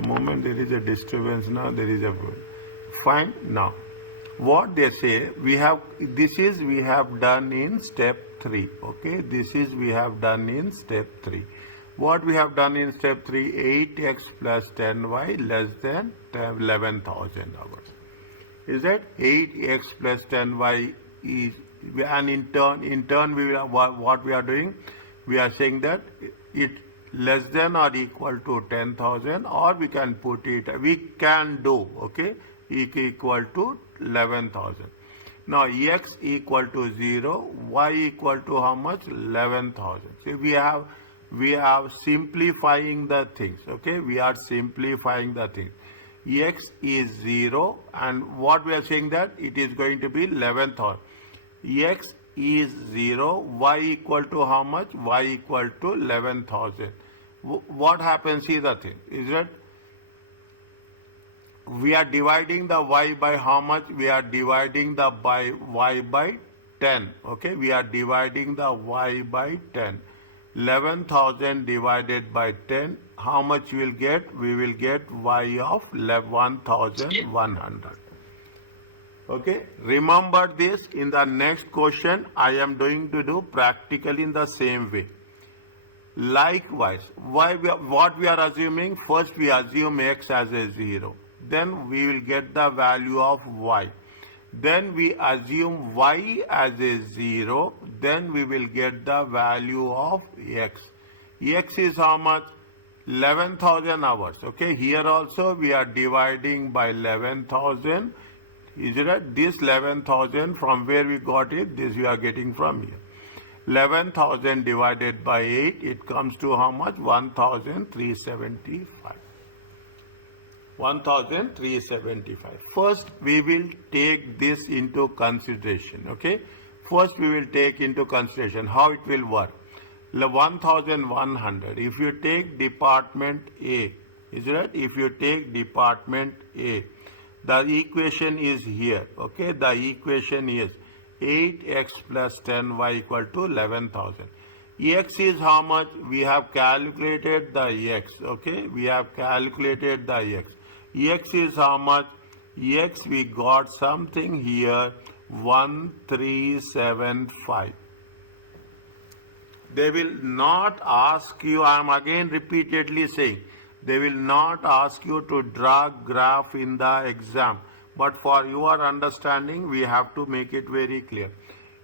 The moment there is a disturbance now, there is a fine. Now, what they say, we have done in step 3. Okay, this is we have done in step 3. What we have done in step 3, 8x plus 10y less than 11,000 hours. Is that 8x plus 10y is, and in turn we will, what we are doing, we are saying that it less than or equal to 10,000, or we can put it, we can do, okay, equal to 11,000. Now x equal to 0, y equal to how much? 11,000. See, we are simplifying the things, okay, we are simplifying the things. X is 0, and what we are saying that it is going to be 11,000. X is 0, y equal to how much? Y equal to 11,000. What happens is the thing, is that we are dividing the y by how much? We are dividing the y by 10. Okay, we are dividing the y by 10. 11,000 divided by 10, how much we will get? We will get y of 1,100. Okay, remember this. In the next question, I am going to do practically in the same way. Likewise, what we are assuming? First, we assume x as a 0. Then we will get the value of y. Then we assume y as a 0. Then we will get the value of x. X is how much? 11,000 hours. Okay, here also we are dividing by 11,000. Is it right? This 11,000, from where we got it? This we are getting from here. 11,000 divided by 8, it comes to how much? 1,375. 1,375. First, we will take this into consideration. Okay. First, we will take into consideration how it will work. 1,100. If you take department A, is it right? If you take department A, the equation is here. Okay. The equation is 8x plus 10y equal to 11,000. X is how much? We have calculated the x. Okay. We have calculated the x. X is how much? X we got something here, 1,375. They will not ask you, I am again repeatedly saying, they will not ask you to draw graph in the exam. But for your understanding, we have to make it very clear.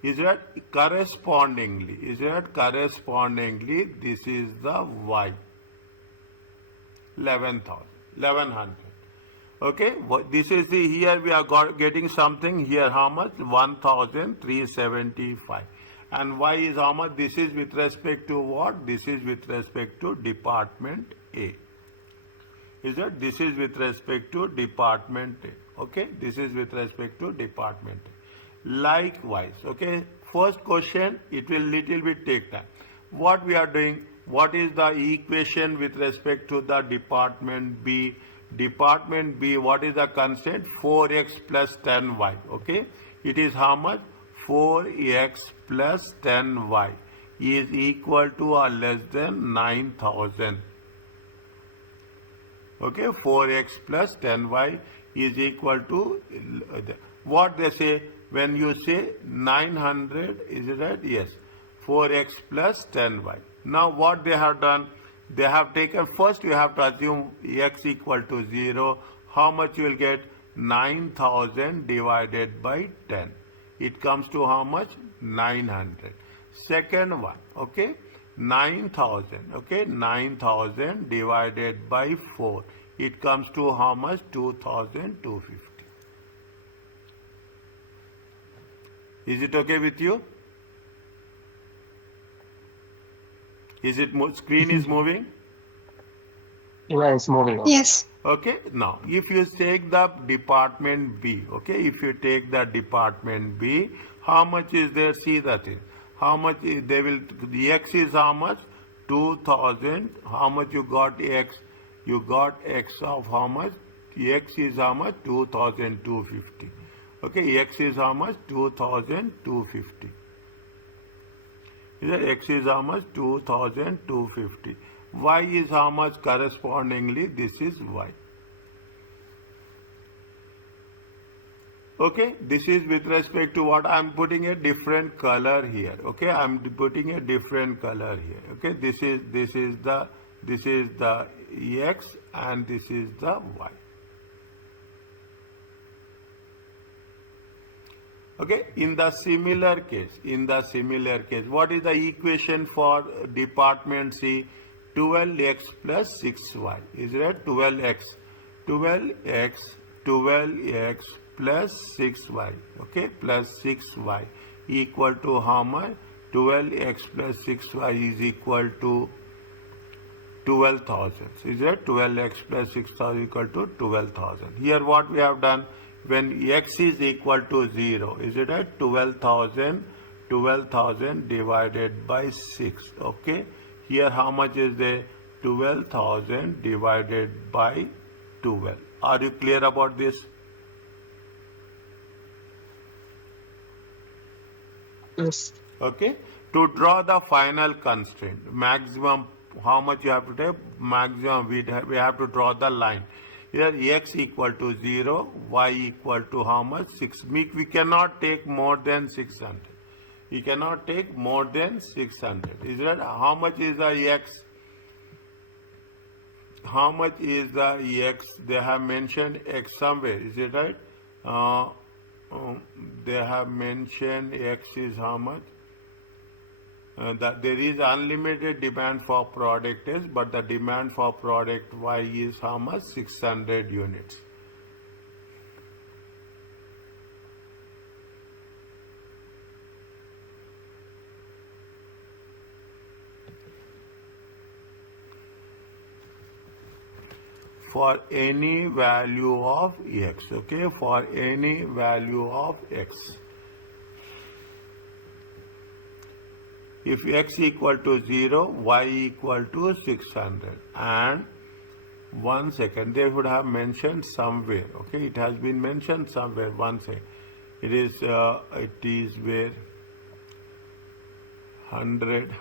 Is that correspondingly, this is the y, 1100. Okay, this is the, here we are getting something here, how much? 1,375. And y is how much? This is with respect to what? This is with respect to department A. Is that? This is with respect to department A. Okay, this is with respect to department A. Likewise, okay, first question, it will little bit take time. What we are doing, what is the equation with respect to the department B? Department B, what is the constant? 4x plus 10y. Okay, it is how much? 4x plus 10y is equal to or less than 9,000. Okay, 4x plus 10y is equal to what they say when you say 900, is it right? Yes, 4x plus 10y. Now what they have done, they have taken, first you have to assume x equal to 0. How much you will get? 9,000 divided by 10. It comes to how much? 900. Second one, okay, 9,000, okay, 9,000 divided by 4. It comes to how much? 2,250. Is it okay with you? Is it screen is moving? Yeah, it's moving on. Yes. Okay, now if you take the department B, okay, if you take the department B, how much is there? See the thing. How much they will, the x is how much? 2,000. How much you got x? You got x of how much? X is how much? 2,250. Okay, x is how much? 2,250. X is how much? 2,250. Y is how much? Correspondingly, this is Y. Okay, this is with respect to what I'm putting a different color here. Okay, I'm putting a different color here. Okay, this is the X and this is the Y. Okay, in the similar case, what is the equation for department C? 12x plus 6y. Is it 12x? 12x plus 6y. Okay, plus 6y equal to how much? 12x plus 6y is equal to 12,000. Is it 12x plus 6,000 equal to 12,000? Here what we have done, when x is equal to 0, is it at 12,000 divided by 6? Okay, here how much is there? 12,000 divided by 12. Are you clear about this? Yes. Okay, to draw the final constraint, maximum, how much you have to take? Maximum, we have to draw the line. Here x equal to 0, y equal to how much? 6. We cannot take more than 600. We cannot take more than 600. Is that how much is the x? How much is the x? They have mentioned x somewhere. Is it right? They have mentioned x is how much? That there is unlimited demand for product S, but the demand for product Y is how much? 600 units. For any value of x, okay, for any value of x. If x equal to 0, y equal to 600. And 1 second, they would have mentioned somewhere. Okay, it has been mentioned somewhere. 1 second. It is where 100.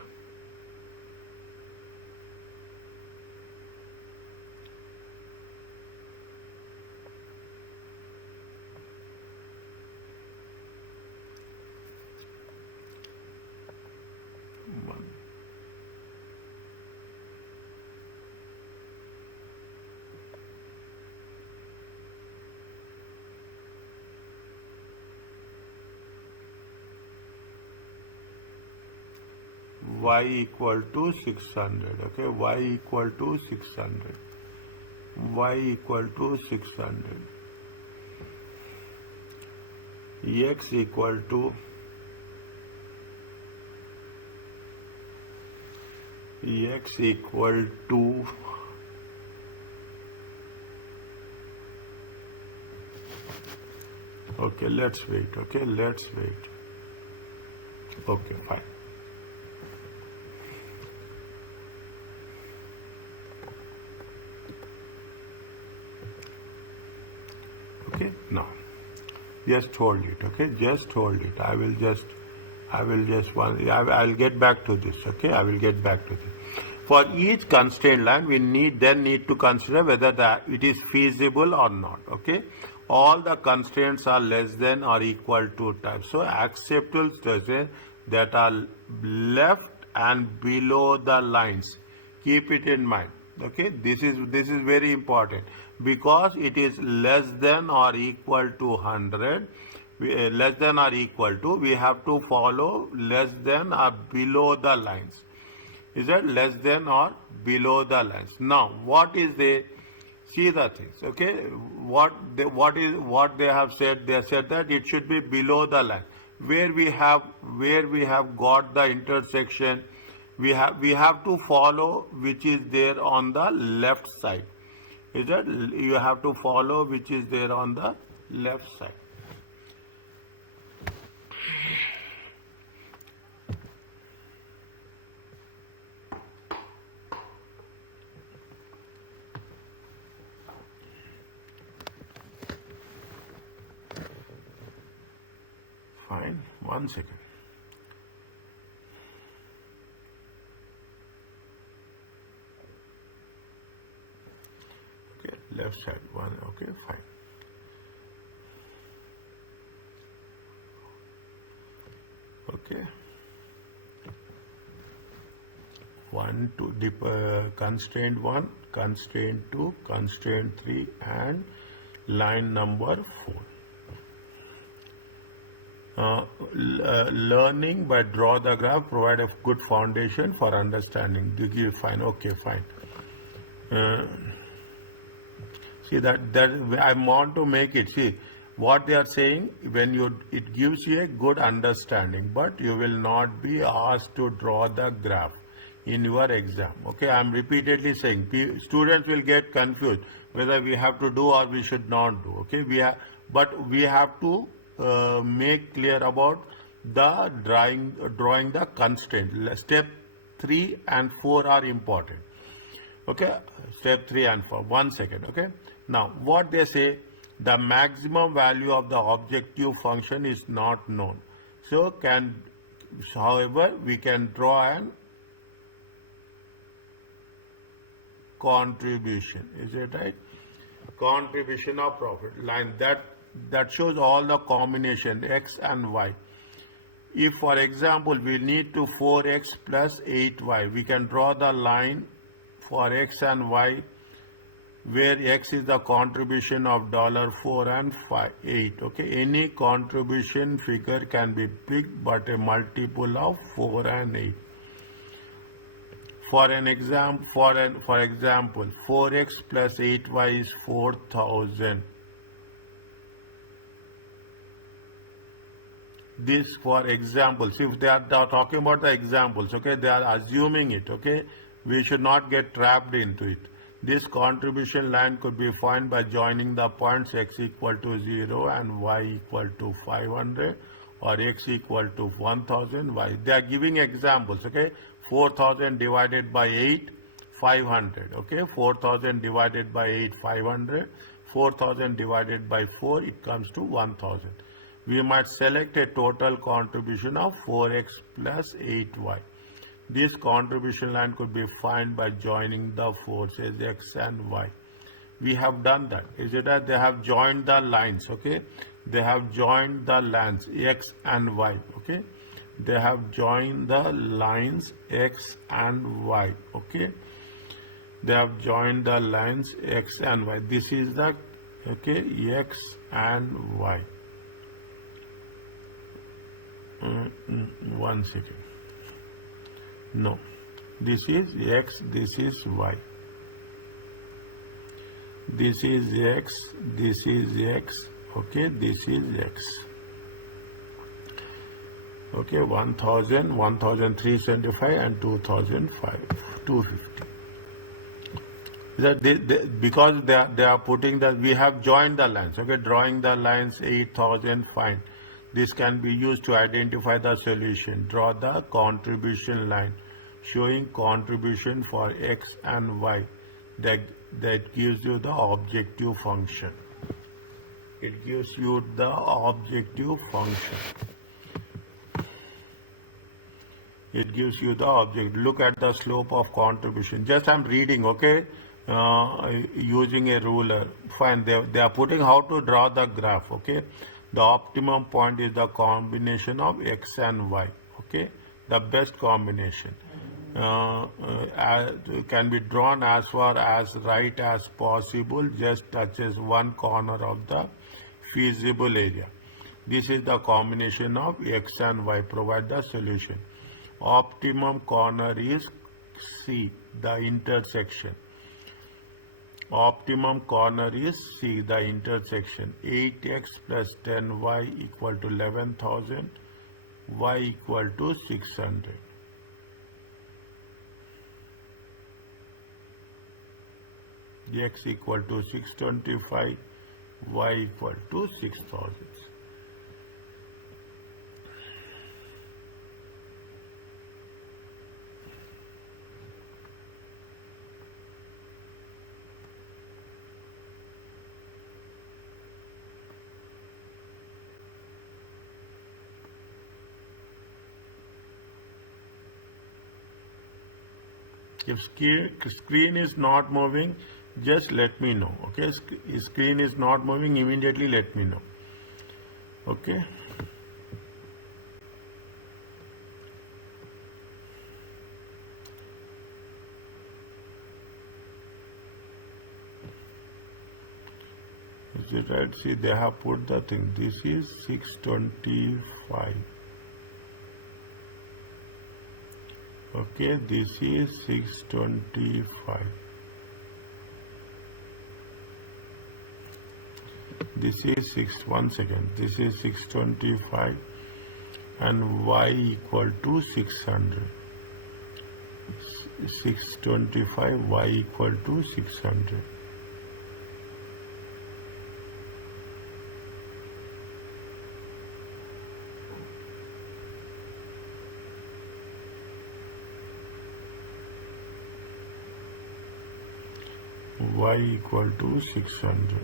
Y equal to 600. Okay, y equal to 600. Y equal to 600. X equal to okay, let's wait. Okay, let's wait. Okay, fine. Okay, now just hold it. Okay, just hold it. I'll get back to this. Okay, I will get back to this. For each constraint line, we need to consider whether it is feasible or not. Okay, all the constraints are less than or equal to type. So acceptable stresses that are left and below the lines. Keep it in mind. Okay, this is very important because it is less than or equal to 100. Less than or equal to, we have to follow less than or below the lines. Is that less than or below the lines? Now, what is the, see the things, okay? What they have said? They have said that it should be below the line. Where we have got the intersection, we have to follow which is there on the left side. Is that you have to follow which is there on the left side. Fine, 1 second. left side. One, okay, fine. Okay. 1, 2, constraint 1, constraint 2, constraint 3, and line number 4. Learning by draw the graph provide a good foundation for understanding. Do you fine? Okay, fine. See that I want to make it. See what they are saying, when it gives you a good understanding, but you will not be asked to draw the graph in your exam. Okay, I am repeatedly saying students will get confused whether we have to do or we should not do. Okay, but we have to make clear about the drawing the constraint. Step 3 and 4 are important. Okay, step 3 and 4. 1 second. Okay, now what they say, the maximum value of the objective function is not known. So however, we can draw an contribution. Is it right? Contribution of profit line that shows all the combination x and y. If for example we need to 4x plus 8y, we can draw the line for x and y where x is the contribution of $4 and 8. Okay, any contribution figure can be picked but a multiple of 4 and 8. For example, 4x plus 8y is 4,000. This for examples. If they are talking about the examples, okay, they are assuming it. Okay, we should not get trapped into it. This contribution line could be found by joining the points x equal to 0 and y equal to 500, or x equal to 1000, y. They are giving examples. Okay, 4000 divided by 8, 500. Okay, 4000 divided by 8, 500. 4000 divided by 4, it comes to 1000. We might select a total contribution of 4x plus 8y. This contribution line could be found by joining the forces x and y. We have done that. Is it that they have joined the lines? Okay, they have joined the lines x and y. Okay, they have joined the lines x and y. Okay, they have joined the lines x and y. This is the x and y. 1 second. No, this is x, this is y. This is x, this is x. Okay, this is x. Okay, 1000, 1375 and 250. Because they are putting that we have joined the lines. Okay, drawing the lines 8000, fine. This can be used to identify the solution. Draw the contribution line showing contribution for x and y. That gives you the objective function. It gives you the objective function. It gives you the object. Look at the slope of contribution. Just I'm reading, okay, using a ruler. Fine, they are putting how to draw the graph, okay. The optimum point is the combination of x and y, okay. The best combination can be drawn as far as right as possible, just touches one corner of the feasible area. This is the combination of x and y, provide the solution. Optimum corner is C, the intersection. Optimum corner is C, the intersection. 8x plus 10y equal to 11,000, y equal to 600. X equal to 625, y equal to 6,000. If screen is not moving, Just let me know. Okay, screen is not moving, immediately let me know. Okay. Is it right? See, they have put the thing. This is 625. Okay, this is 625. This is 1 second. This is 625 and y equal to 600. 625 y equal to 600. Y equal to 600.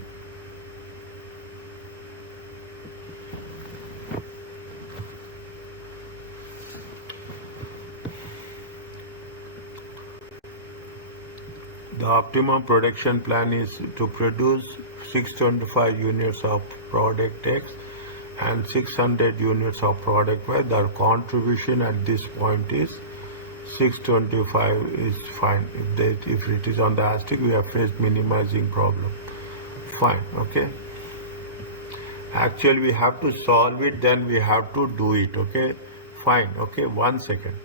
The optimum production plan is to produce 625 units of product X and 600 units of product Y. The contribution at this point is 625 is fine. If it is on the asterisk, we have faced minimizing problem. Fine, okay. Actually, we have to solve it, then we have to do it, okay. Fine, okay. 1 second.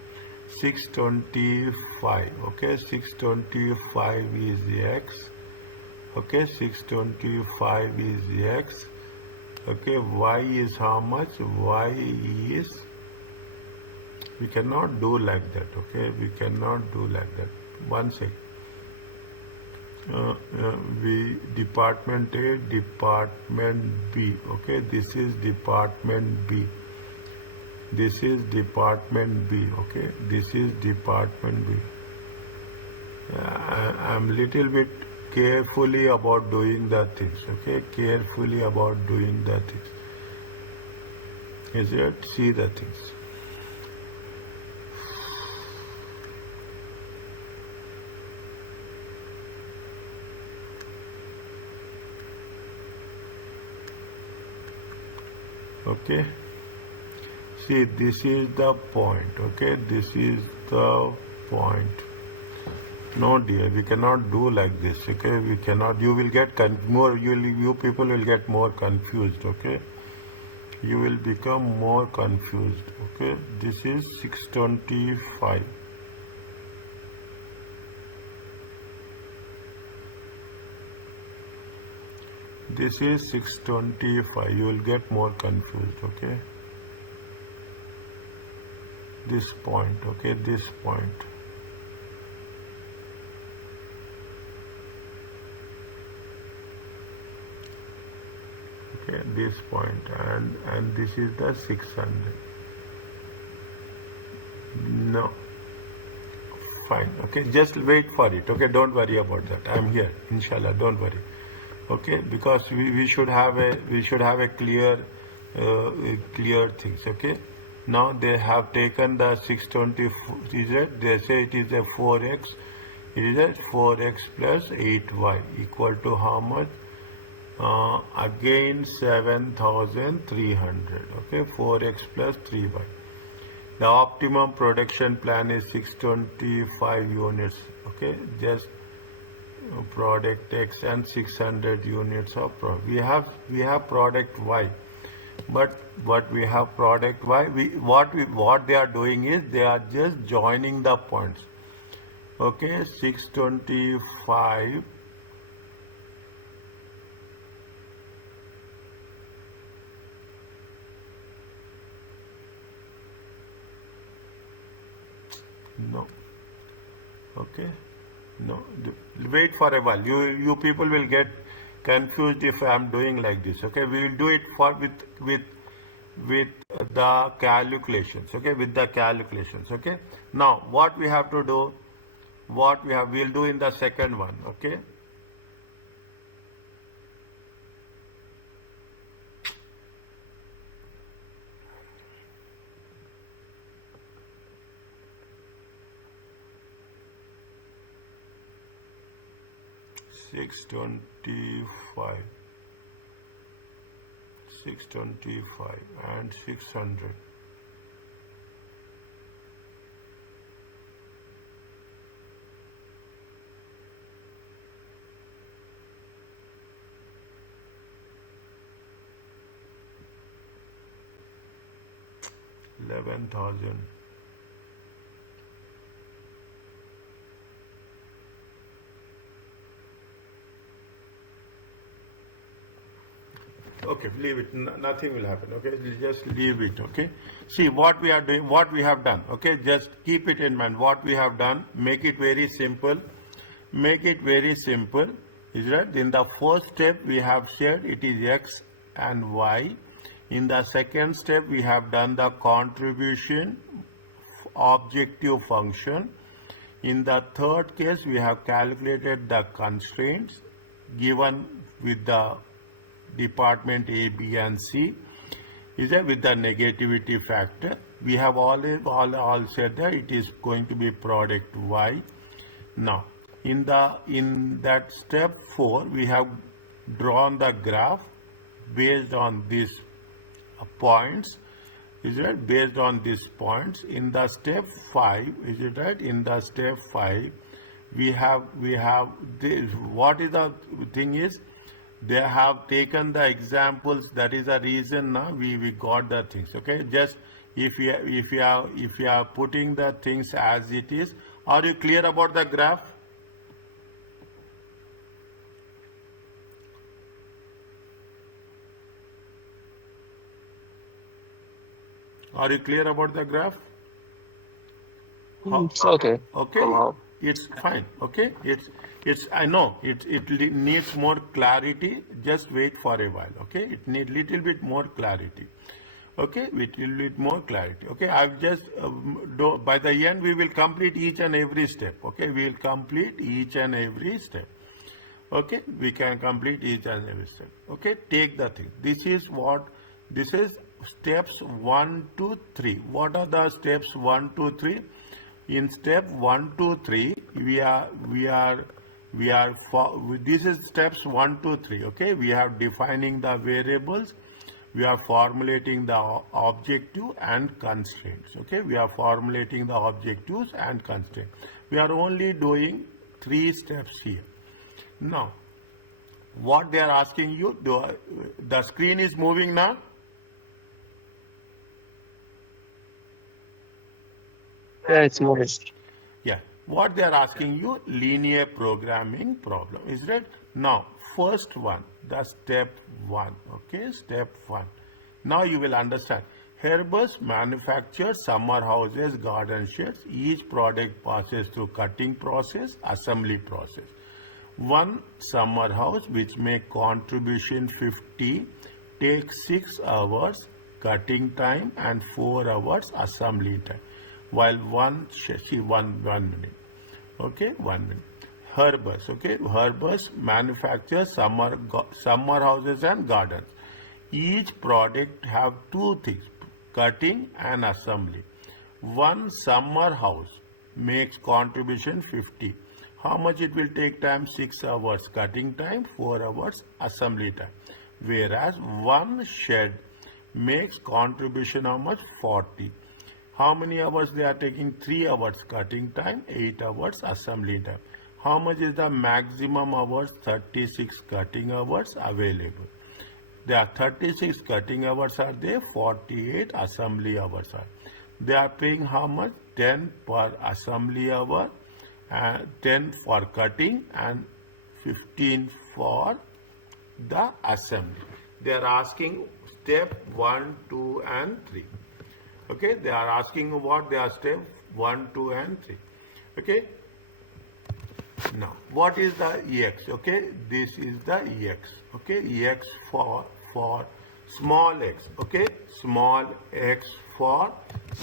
625, okay. 625 is X, okay. 625 is X, okay. Y is how much? Y is, we cannot do like that, okay. We cannot do like that. 1 second. Department A, Department B, okay. This is Department B. This is Department B, okay. This is Department B. I'm little bit carefully about doing the things, okay. Carefully about doing the things. Is it? See the things. Okay. See, this is the point, okay. This is the point. No dear, we cannot do like this, okay. We cannot. You will get you people will get more confused, okay. You will become more confused, okay. This is 625. This is 625. You will get more confused, okay. This point, okay, this point. Okay, this point, and this is the 600. No. Fine, okay, just wait for it, okay, don't worry about that. I'm here, inshallah, don't worry. Okay, because we should have a clear things, okay. Now they have taken the 620, they say it is a 4x, it is a 4x plus 8y equal to how much? Again 7,300, okay, 4x plus 3y. The optimum production plan is 625 units, okay, just product X and 600 units of product. We have product Y. But we have product Y. What they are doing is they are just joining the points. Okay, 625. No. Okay. No. Wait for a while. You people will get confused if I am doing like this, okay. We will do it with the calculations, okay, with the calculations, okay. Now what we have to do, we'll do in the second one, okay. 625 and 600. $11,000. Okay, leave it. Nothing will happen. Okay, just leave it. Okay. See what we are doing, what we have done. Okay, just keep it in mind. What we have done, make it very simple. Make it very simple. Is right. In the first step, we have said it is x and y. In the second step, we have done the contribution objective function. In the third case, we have calculated the constraints given with the department A, B, and C. Is that with the negativity factor? We have all said that it is going to be product Y. Now, in that step 4, we have drawn the graph based on these points. Is it right? Based on these points. In the step 5, is it right? In the step 5, we have this. What is the thing is, they have taken the examples. That is the reason now we got the things. Okay, just if you are putting the things as it is. Are you clear about the graph? Are you clear about the graph? It's okay. Okay, it's fine. Okay, it's I know it needs more clarity. Just wait for a while. Okay, it needs little bit more clarity. Okay, little bit more clarity. Okay, I've just by the end we will complete each and every step. Okay, we will complete each and every step. Okay, we can complete each and every step. Okay, take the thing. This is steps 1 to 3. What are the steps 1 to 3? In step 1 to 3, this is steps 1 to 3. Okay, we are defining the variables, we are formulating the objective and constraints. Okay, we are formulating the objectives and constraints. We are only doing 3 steps here. Now, what they are asking you, the screen is moving now. Yeah, it's moving. Yeah, what they are asking you, linear programming problem, is right? Now, first one, the step 1, okay, step 1. Now you will understand. Airbus manufactures summer houses, garden sheds. Each product passes through cutting process, assembly process. One summer house which may contribution 50 takes 6 hours cutting time and 4 hours assembly time. While one minute. Okay, 1 minute. Airbus, okay, Airbus manufactures summer houses and gardens. Each product have 2 things, cutting and assembly. One summer house makes contribution 50. How much it will take time? 6 hours cutting time, 4 hours assembly time. Whereas one shed makes contribution how much? 40. How many hours they are taking? 3 hours cutting time, 8 hours assembly time. How much is the maximum hours? 36 cutting hours available. There are 36 cutting hours are there, 48 assembly hours are. They are paying how much? 10 per assembly hour, 10 for cutting and 15 for the assembly. They are asking step 1, 2 and 3. Okay, they are asking what they are step 1, 2 and 3. Okay. Now, what is the EX? Okay, this is the EX. Okay, EX for small x. Okay, small x for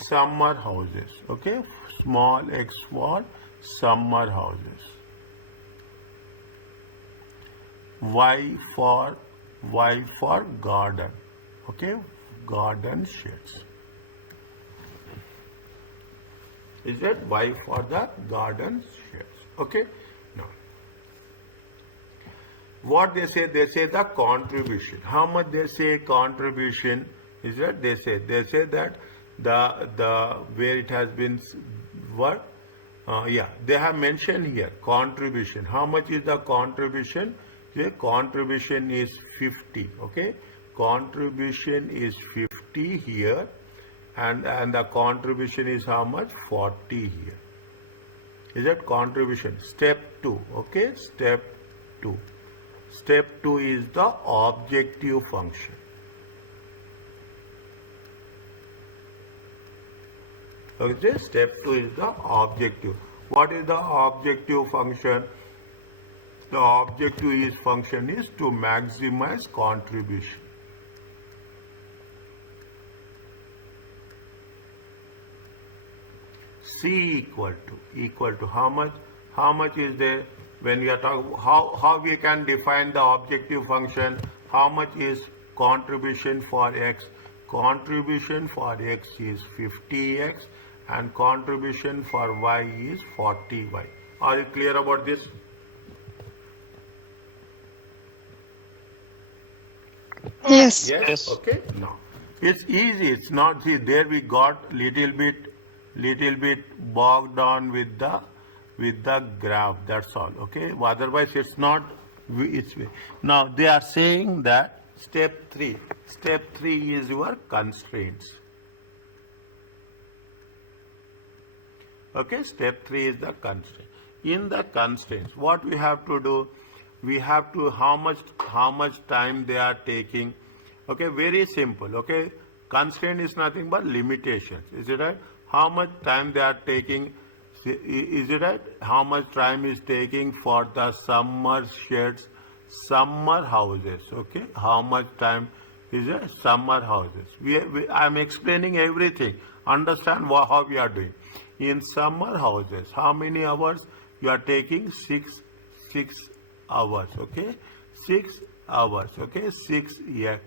summer houses. Okay, small x for summer houses. Y for garden. Okay, garden sheds. Is that Y for the garden sheds? Okay. Now, What they say the contribution. How much they say contribution is that they say that the where it has been what yeah, they have mentioned here contribution. How much is the contribution? The contribution is 50. Okay, contribution is 50 here, and the contribution is how much? 40 here. Is that contribution? Step 2. Okay, step 2. Step 2 is the objective function. Okay, step 2 is the objective. What is the objective function? The objective function is to maximize contribution. C equal to how much? How much is there? When we are talking, how we can define the objective function? How much is contribution for x? Contribution for x is 50x and contribution for y is 40y. Are you clear about this? Yes. Yes. Okay. Now it's easy. It's not. See, there we got little bit bogged down with the graph. That's all. Okay. Otherwise, it's not. It's now they are saying that step 3. Step 3 is your constraints. Okay. Step 3 is the constraint. In the constraints, what we have to do? We have to how much time they are taking. Okay, very simple. Okay, constraint is nothing but limitations. Is it right? How much time they are taking? Is it right? How much time is taking for the summer sheds, summer houses? Okay, how much time is it? Summer houses. I am explaining everything. Understand how we are doing. In summer houses, how many hours you are taking? 6 hours. Okay, 6 hours. Okay, 6x.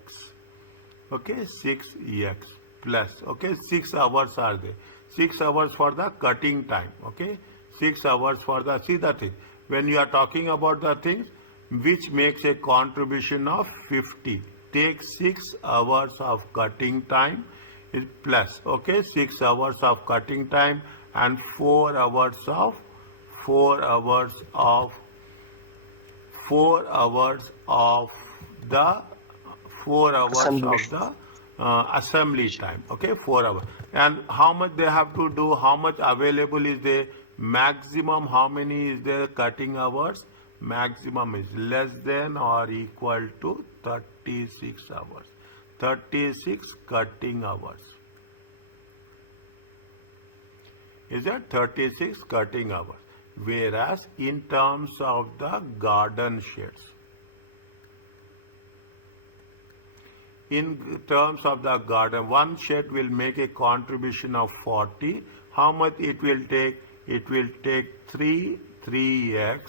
Okay, 6x plus. Okay, 6 hours are there. 6 hours for the cutting time. Okay, 6 hours for the, see the thing, when you are talking about the things which makes a contribution of 50, take 6 hours of cutting time is plus. Okay, 6 hours of cutting time and 4 hours of the assembly time. Okay, 4 hours. And how much they have to do? How much available is there? Maximum how many is there cutting hours? Maximum is less than or equal to 36 hours. 36 cutting hours. Is that 36 cutting hours? Whereas in terms of the garden sheds, in terms of the garden, one shed will make a contribution of 40. How much it will take? It will take 3x,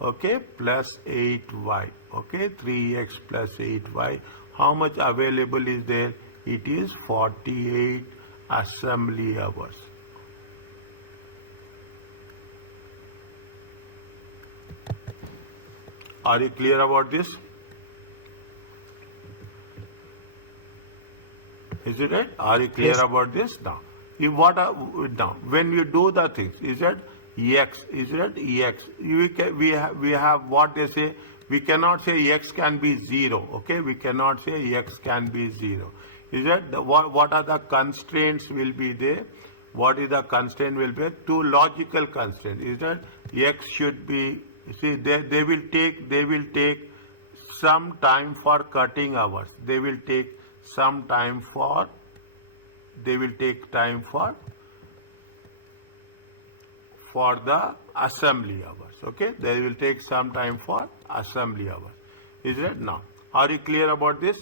okay, plus 8y. Okay, 3x plus 8y. How much available is there? It is 48 assembly hours. Are you clear about this? Is it right? Are you clear Yes. about this? Now, now when you do the things, is it x? Is it x? We have what they say. We cannot say x can be 0. Okay, we cannot say x can be 0. Is that what are the constraints will be there? What is the constraint will be? Two logical constraints. Is that x should be, see, they will take some time for cutting hours. They will take some time for, they will take time for the assembly hours. Okay, they will take some time for assembly hours. Is it? Now, are you clear about this?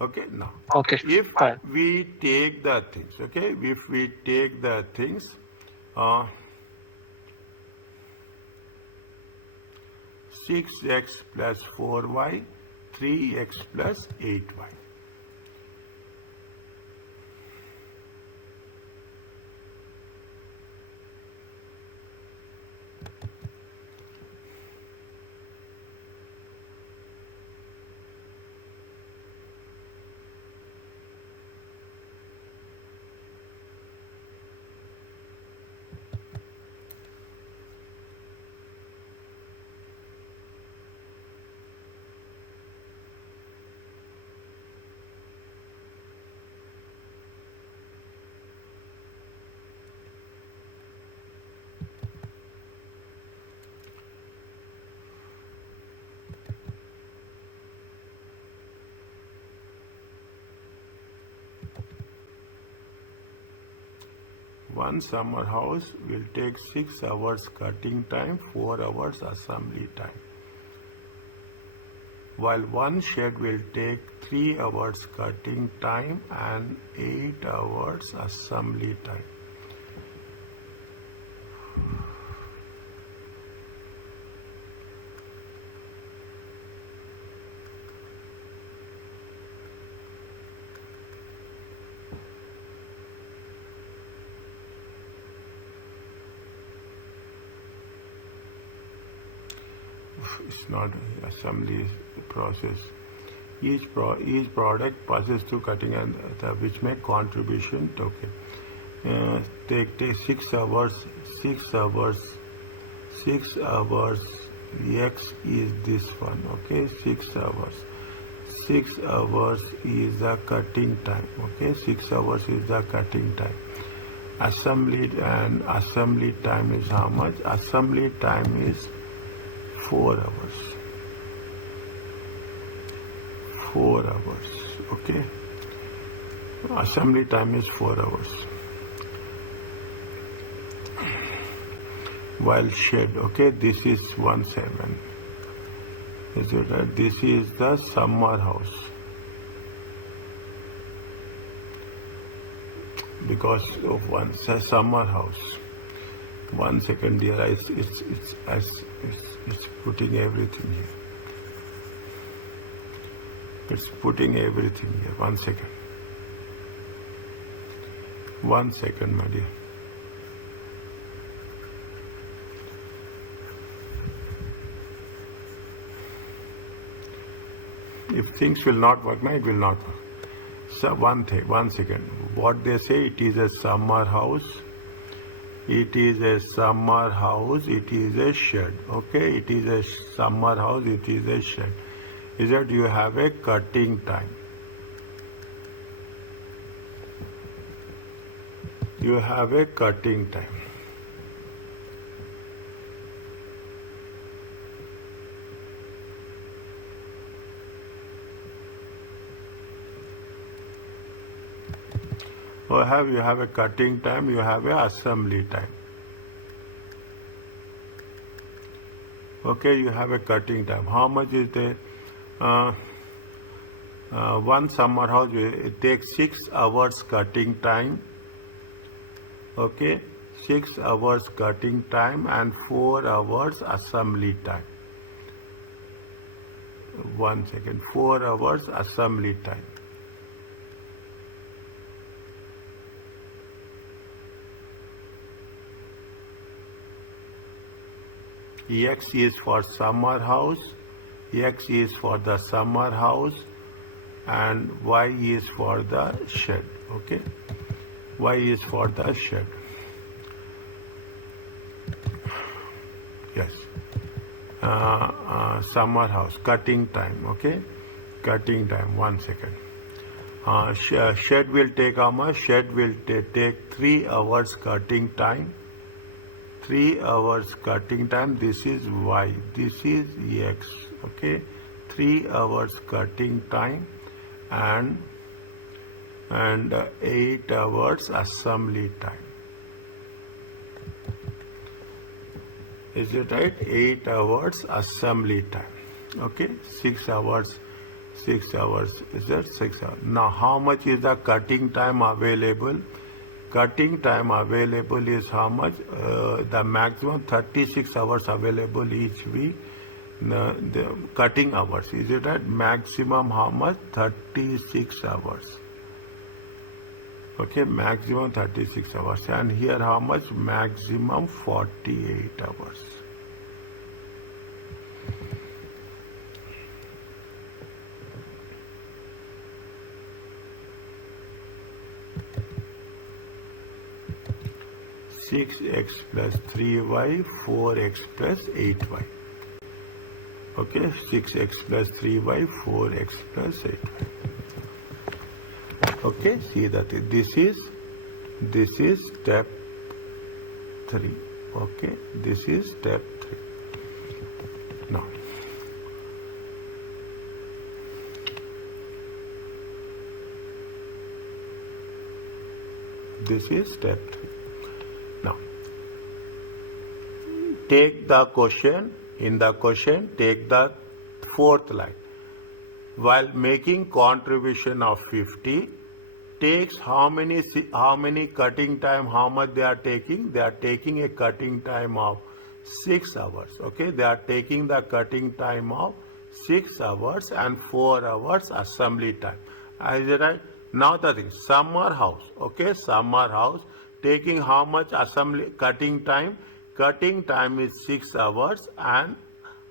Okay, now, Okay, if fine. we take the things, okay, if we take the things, 6x plus 4y, 3x plus 8y. One summer house will take 6 hours cutting time, 4 hours assembly time. While one shed will take 3 hours cutting time and 8 hours assembly time. It's not assembly process. Each product passes through cutting and which make contribution to take 6 hours. 6 hours. 6 hours. X is this one. Okay, 6 hours. 6 hours is the cutting time. Okay, 6 hours is the cutting time. Assembly time is how much? Assembly time is 4 hours. 4 hours. Okay. Assembly time is 4 hours. While shed, okay, this is 1/7. Is it right? This is the summer house. Because of one summer house. 1 second, dear. It's putting everything here. It's putting everything here. 1 second. 1 second, my dear. If things will not work, it will not work. So 1 second. What they say, it is a summer house. It is a summer house. It is a shed. Okay, it is a summer house. It is a shed. Is that you have a cutting time. You have a cutting time. You have a cutting time, you have a assembly time. Okay, you have a cutting time. How much is the one summer house? It takes 6 hours cutting time. Okay, 6 hours cutting time and 4 hours assembly time. 1 second, 4 hours assembly time. X is for summer house, X is for the summer house, and Y is for the shed. Okay, Y is for the shed. Yes. Summer house, cutting time. Okay, cutting time. 1 second. Shed will take how much? Shed will take 3 hours cutting time. 3 hours cutting time. This is Y. This is X. Okay, 3 hours cutting time and 8 hours assembly time. Is it right? 8 hours assembly time. Okay, 6 hours. 6 hours. Is that 6 hours? Now, how much is the cutting time available? Cutting time available is how much? The maximum 36 hours available each week. The cutting hours. Is it right? Maximum how much? 36 hours. Okay, maximum 36 hours. And here how much? Maximum 48 hours. Six x plus 3y, 4x plus 8y. Okay, 6x plus 3y, 4x plus 8y. Okay, see that this is step 3. Okay, this is step 3. Now, this is step 3. take the question, in the question, take the fourth line. While making contribution of 50, takes how many cutting time, how much they are taking? They are taking a cutting time of 6 hours. Okay, they are taking the cutting time of 6 hours and 4 hours assembly time. Is it right? Now the thing, summer house. Okay, summer house taking how much assembly cutting time? Cutting time is 6 hours and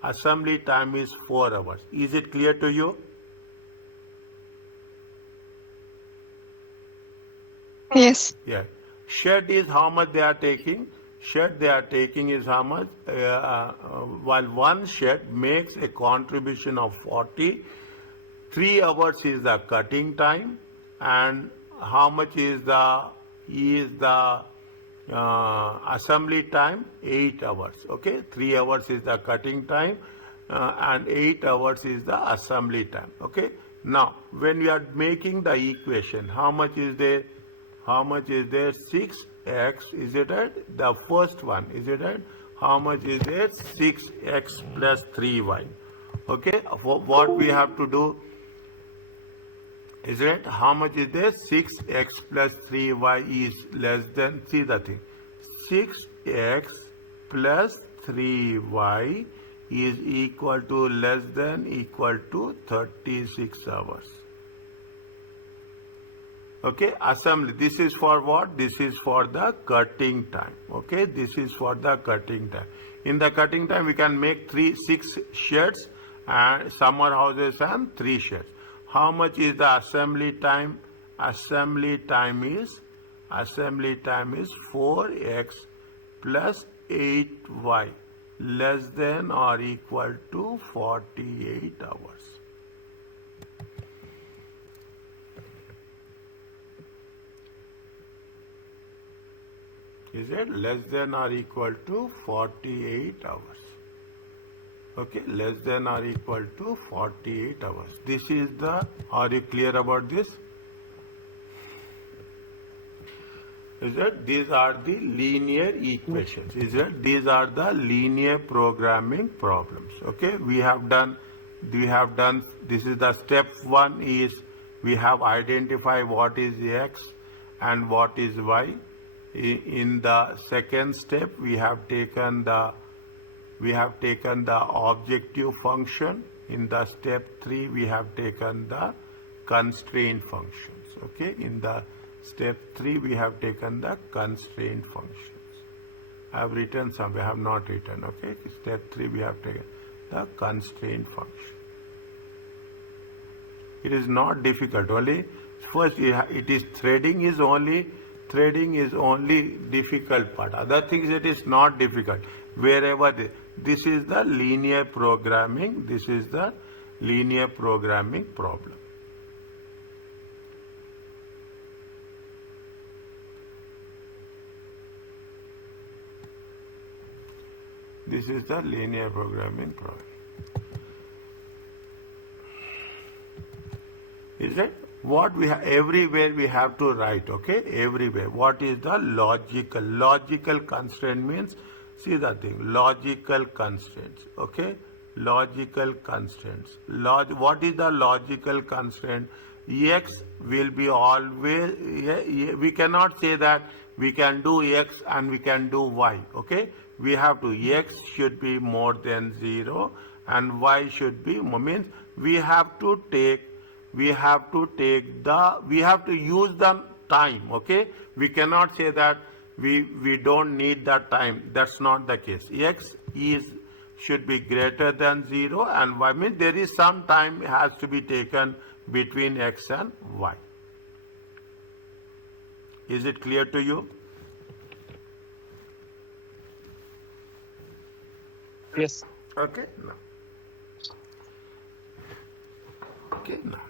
assembly time is 4 hours. Is it clear to you? Yes. Yeah. Shed is how much they are taking? Shed they are taking is how much? While one shed makes a contribution of 40, 3 hours is the cutting time, and how much is the assembly time? 8 hours. Okay, 3 hours is the cutting time, and 8 hours is the assembly time. Okay. Now, when we are making the equation, how much is there? How much is there? 6x, is it right? The first one, is it right? How much is there? 6x plus 3y. Okay, what we have to do, is it? How much is there? 6x plus 3y is less than, see the thing, 6x plus 3y is equal to less than equal to 36 hours. Okay, assembly. This is for what? This is for the cutting time. Okay, this is for the cutting time. In the cutting time, we can make 6 sheds and summer houses and 3 sheds. How much is the assembly time? Assembly time is 4x plus 8y less than or equal to 48 hours. Is it less than or equal to 48 hours? Okay, less than or equal to 48 hours. This is the, are you clear about this? Is that these are the linear equations? Is that these are the linear programming problems? Okay, we have done, this is the step 1 is we have identified what is x and what is y. In the second step, we have taken the objective function. In the step 3, we have taken the constraint functions. Okay, in the step 3, we have taken the constraint functions. I have written some, I have not written. Okay, step 3, we have taken the constraint function. It is not difficult. Only first, it is threading is only difficult part. Other things it is not difficult. Wherever this is the linear programming. This is the linear programming problem. This is the linear programming problem. Is it? What we have, everywhere we have to write, okay, everywhere. What is the logical constraint means, see the thing, logical constraints, okay, logical constraints. What is the logical constraint? X will be always, we cannot say that we can do x and we can do y, okay, we have to, x should be more than 0 and y should be, means we have to use the time, okay, we cannot say that we don't need that time. That's not the case. X should be greater than 0 and y, means there is some time has to be taken between x and y. Is it clear to you? Yes. Okay, now. Okay, now.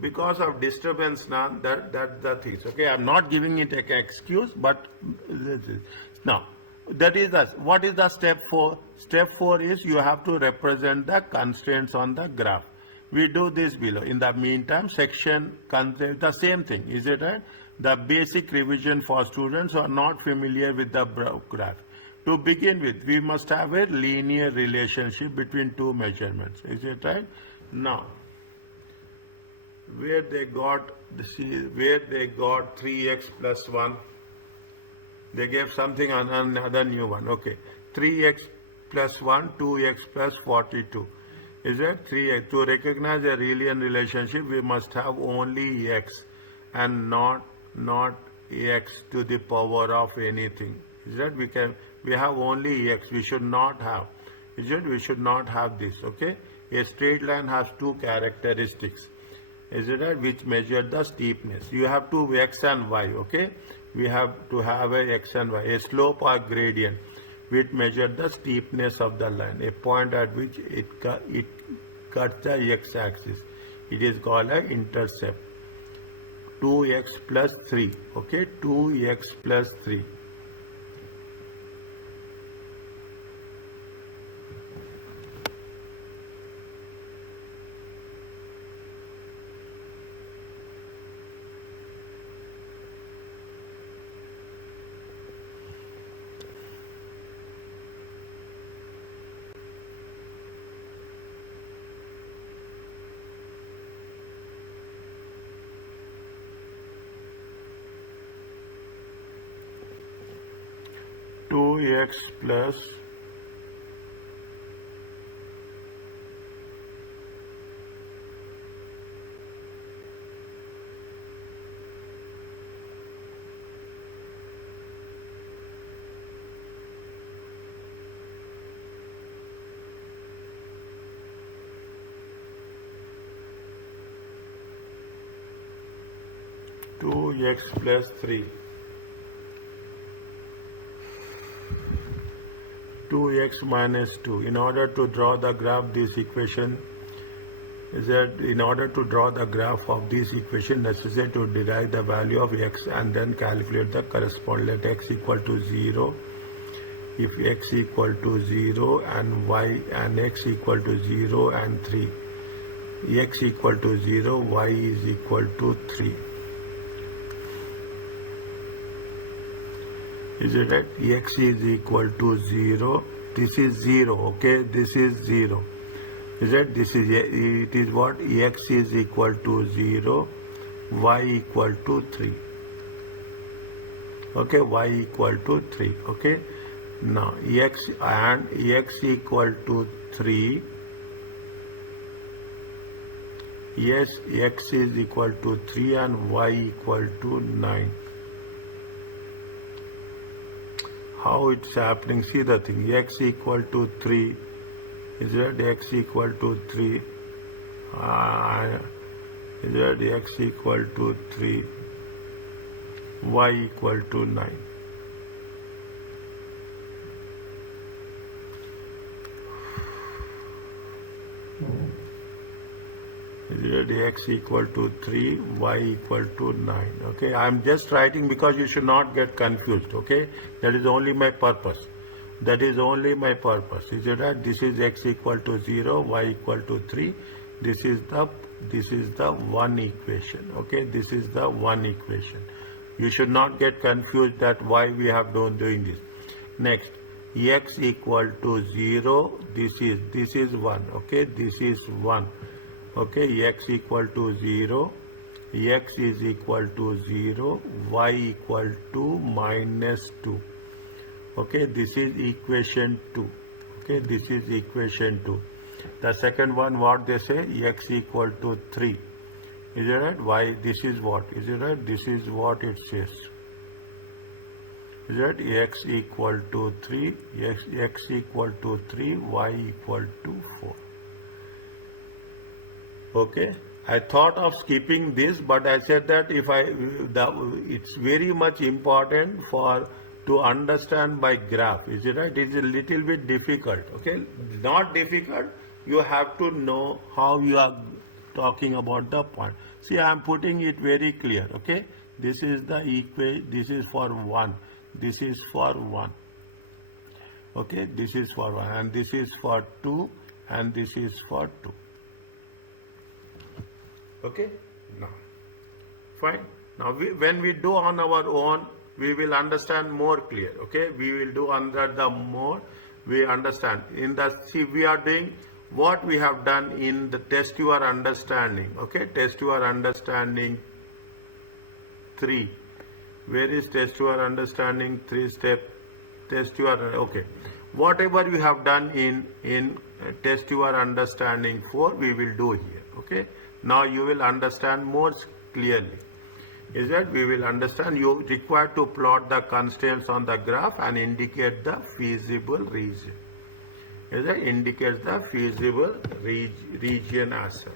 Because of disturbance now, that's the thing. Okay, I'm not giving it an excuse, but now that is the, what is the step 4? Step 4 is you have to represent the constraints on the graph. We do this below. In the meantime, section constraint, the same thing, is it right? The basic revision for students who are not familiar with the graph. To begin with, we must have a linear relationship between two measurements. Is it right? Now, where they got 3x plus 1, they gave something on another new one. Okay, 3x plus 1, 2x plus 42. Is that 3x? To recognize a linear relationship, we must have only x and not x to the power of anything. Is that we have only x? We should not have. Is it? We should not have this. Okay. A straight line has two characteristics. Is it right? Which measure the steepness. You have two x and y. Okay. We have to have a x and y. A slope or gradient which measure the steepness of the line. A point at which it cuts the x-axis. It is called an intercept. 2x plus 3. Okay. 2x plus 3. X plus 2x plus 3. 2x minus 2. In order to draw the graph, this equation is that in order to draw the graph of this equation, necessary to derive the value of x and then calculate the corresponding. Let x equal to 0. If x equal to 0 and y and x equal to 0 and 3. X equal to 0, y is equal to 3. Is it right? X is equal to 0. This is 0. Okay, this is 0. Is it? This is it is what? X is equal to 0. Y equal to 3. Okay, y equal to 3. Okay. Now x and x equal to 3. Yes, x is equal to 3 and y equal to 9. How it's happening? See the thing. X equal to 3. Is that x equal to 3? Is that x equal to 3? Y equal to 9. Is that x equal to 3, y equal to 9. Okay, I am just writing because you should not get confused. Okay, that is only my purpose. That is only my purpose. Is it right? This is x equal to 0, y equal to 3. This is the one equation. Okay, this is the one equation. You should not get confused that why we have done doing this. Next, x equal to 0. This is 1. Okay, this is 1. Okay, x equal to 0. X is equal to 0. Y equal to minus 2. Okay, this is equation 2. Okay, this is equation 2. The second one, what they say, x equal to 3. Is it right? Y, this is what? Is it right? This is what it says. Is that x equal to 3, x equal to 3, y equal to 4. Okay, I thought of skipping this, but I said that it's very much important to understand by graph. Is it right? It's a little bit difficult. Okay, not difficult. You have to know how you are talking about the point. See, I am putting it very clear. Okay, this is the equation. This is for 1. This is for 1. Okay, this is for 1, and this is for 2, and this is for 2. Okay, now, fine. Now, when we do on our own, we will understand more clear. Okay, we will do under the more we understand. In the see, we are doing what we have done in the test your understanding. Okay, test your understanding 3. Where is test your understanding 3 step? Test your okay. Whatever you have done in test your understanding 4, we will do here. Okay. Now you will understand more clearly. Is that we will understand you require to plot the constraints on the graph and indicate the feasible region. Is that indicates the feasible region as such.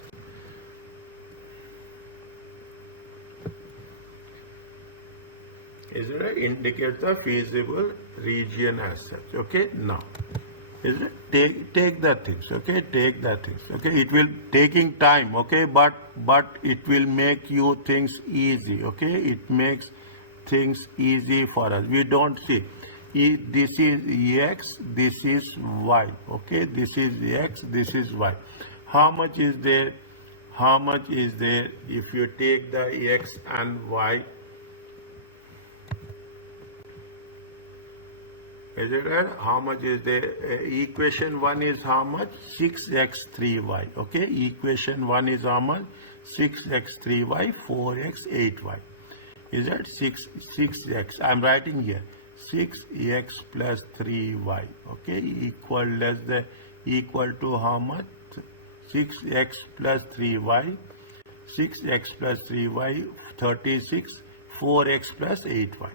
Is it right? Indicates the feasible region as such. Okay. Now, is it take the things. Okay. Take the things. Okay. It will taking time. Okay. But it will make you things easy. Okay. It makes things easy for us. We don't see. This is x. This is y. Okay. This is x. This is y. How much is there? How much is there if you take the x and y? Is it right? How much is the equation 1 is how much? 6x3y. Okay, equation 1 is how much? 6x3y, 4x, 8y. Is that 6x? I'm writing here 6x plus 3y. Okay, equal to how much? 6x plus 3y. 6x plus 3y, 36. 4x plus 8y.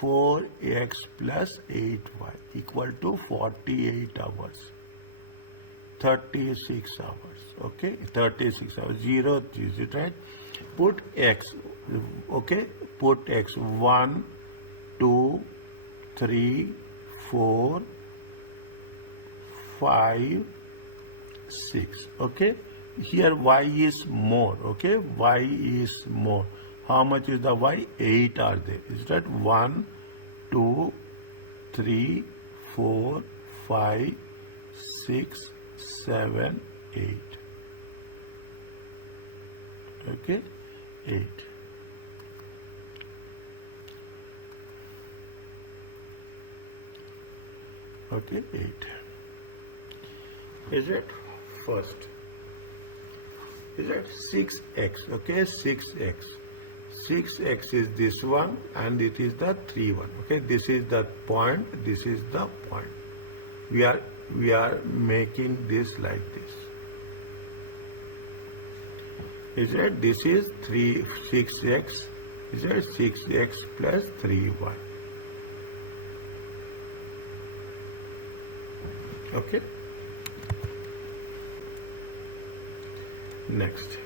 4x plus 8y equal to 48 hours. 36 hours. Okay, 36 hours. 0, is it right? Put x. Okay, put x. 1, 2, 3, 4, 5, 6. Okay, here y is more. Okay, y is more. How much is the y? 8 are there. Is that 1, 2, 3, 4, 5, 6, 7, 8. Okay, 8. Okay, 8. Is it first? Is that 6x? Okay, 6x. 6x is this one and it is the 3 one. Okay, this is the point, this is the point. We are making this like this. Is it? This is 6x. Is it 6x plus 3y? Okay. Next.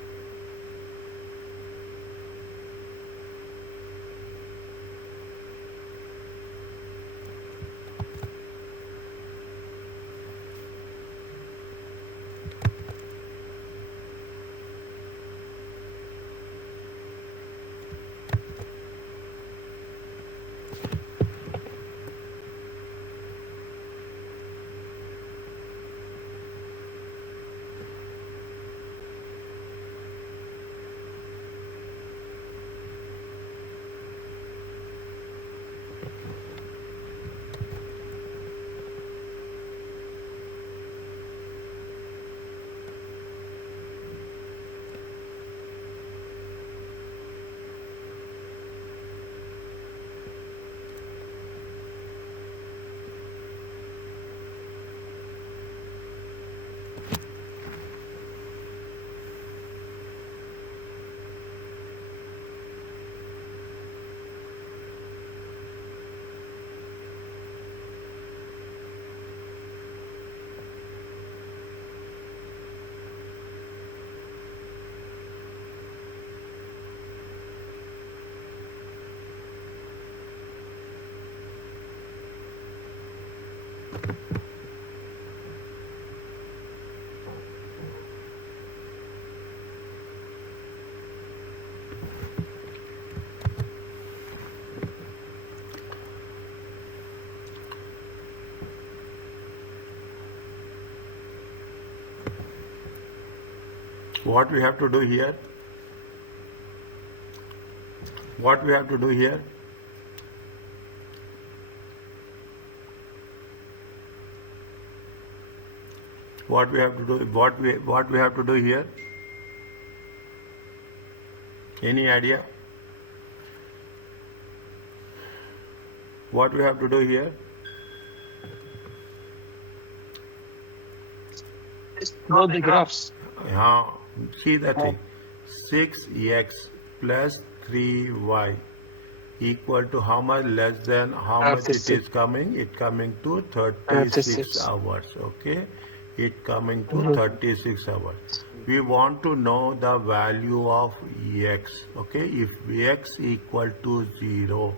What we have to do here? What we have to do here? What we have to do? What we have to do here? Any idea? What we have to do here? Know the graphs. Yeah, see the thing. 6x plus 3y equal to how much? Less than how much it is coming? It coming to 36 hours. Okay, it coming to 36 hours. We want to know the value of x. Okay, if x equal to 0,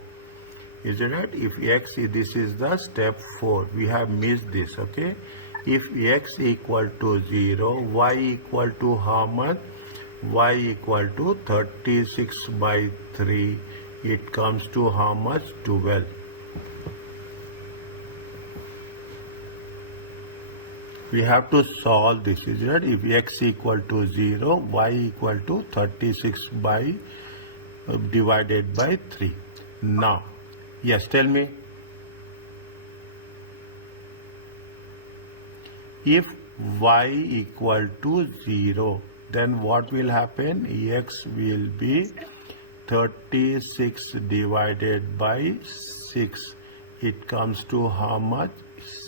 is it right? If x, this is the step 4. We have missed this. Okay, if x equal to 0, y equal to how much? Y equal to 36 by 3. It comes to how much? 12. We have to solve this, is it? If x equal to 0, y equal to 36 by divided by 3. Now, yes, tell me. If y equal to 0, then what will happen? X will be 36 divided by 6. It comes to how much?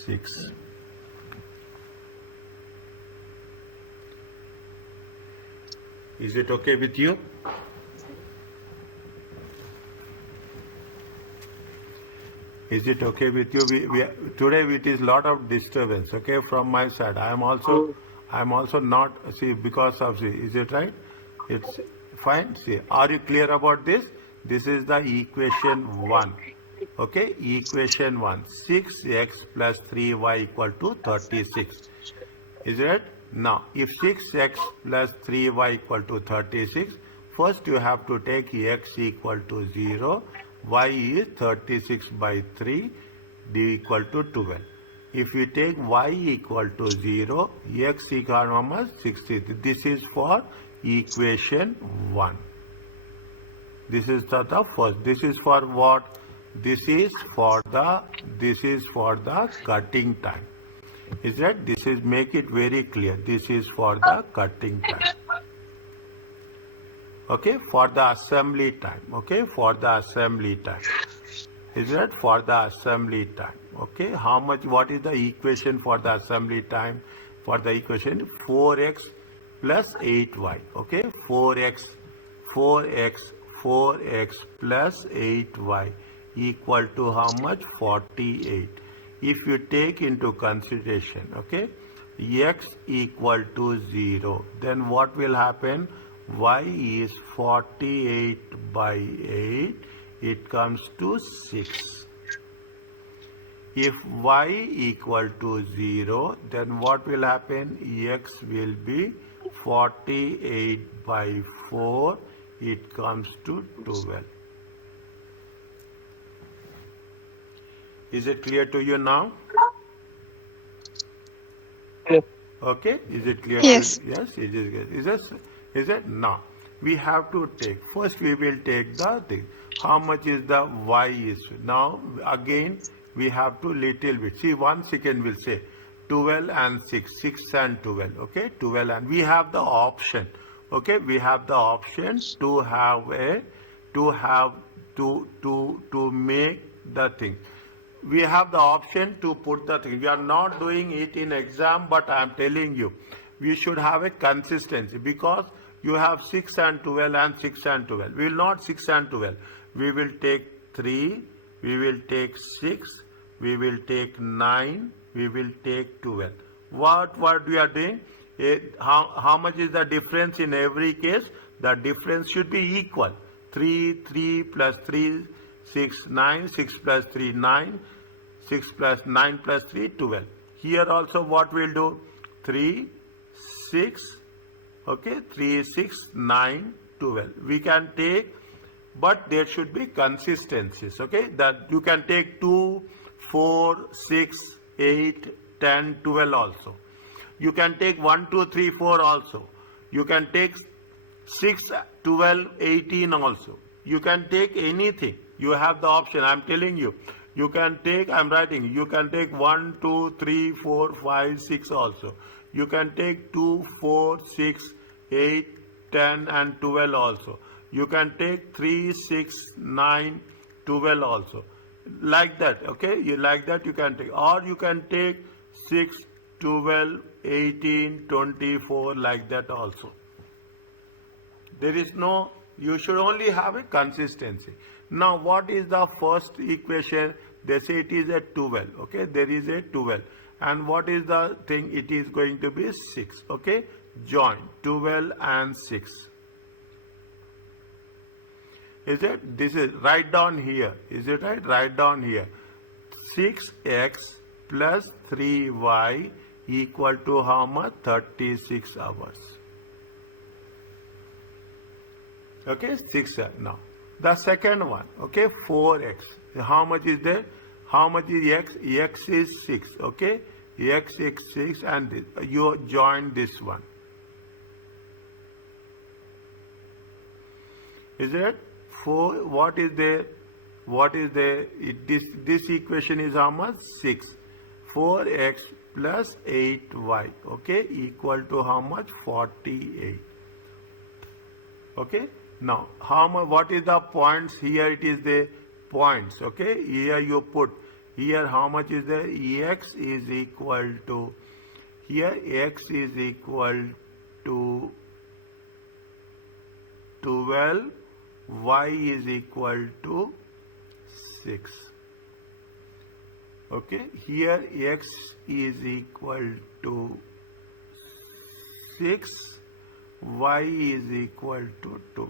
6. Is it okay with you? Is it okay with you? Today it is lot of disturbance. Okay, from my side. I am also not, see, because of, see, is it right? It's fine. See, are you clear about this? This is the equation 1. Okay, equation 1. 6x plus 3y equal to 36. Is it? Now, if 6x plus 3y equal to 36, first you have to take x equal to 0, y is 36 by 3, d equal to 12. If we take y equal to 0, x equal to how much? 63. This is for equation 1. This is the first. This is for what? This is for the cutting time. Is that? This is, make it very clear. This is for the cutting time. Okay, for the assembly time. Okay, for the assembly time. Is that? For the assembly time. Okay, how much? What is the equation for the assembly time? For the equation 4x plus 8y. Okay, 4x plus 8y equal to how much? 48. If you take into consideration, okay, x equal to 0, then what will happen? Y is 48 by 8, it comes to 6. If y equal to 0, then what will happen? X will be 48 by 4, it comes to 12. Is it clear to you now? Yep. Okay, is it clear? Yes. Yes, it is good. Is it? Now, we have to take, first we will take the thing. How much is the y is? Now, again, we have to little bit. See, 1 second will say 12 and 6, 6 and 12, okay, 12 and we have the option, okay, we have the option to have a, to make the thing. We have the option to put the thing. We are not doing it in exam, but I am telling you, we should have a consistency because you have 6 and 12 and 6 and 12. We will not 6 and 12. We will take 3, we will take 6, we will take 9, we will take 12. What we are doing? How much is the difference in every case? The difference should be equal. 3 plus 3, 6, 9, 6 plus 3, 9, 6 plus 9 plus 3, 12. Here also what we'll do? 3, 6, okay, 3, 6, 9, 12. We can take, but there should be consistencies, okay? That you can take 2, 4, 6, 8, 10, 12 also. You can take 1, 2, 3, 4 also. You can take 6, 12, 18 also. You can take anything. You have the option. I'm telling you. You can take, I'm writing, you can take 1, 2, 3, 4, 5, 6 also. You can take 2, 4, 6, 8, 10 and 12 also. You can take 3, 6, 9, 12 also. Like that, okay? You like that you can take. Or you can take 6, 12, 18, 24 like that also. There is no, you should only have a consistency. Now what is the first equation? They say it is a 12, okay? There is a 12. And what is the thing? It is going to be 6, okay? Join 12 and 6. Is it? This is, write down here. Is it right? Write down here. 6x plus 3y equal to how much? 36 hours. Okay, 6 now. The second one, okay, 4x. How much is there? How much is x? X is 6, okay? X is 6 and this. You join this one. Is it? 4, what is there? What is there? This equation is how much? 6. 4x plus 8y, okay, equal to how much? 48. Okay? Now, how much? What is the points? Here it is the points. Okay? Here you put. Here how much is there? X is equal to. Here x is equal to 12. Y is equal to 6. Okay? Here x is equal to 6. Y is equal to 12.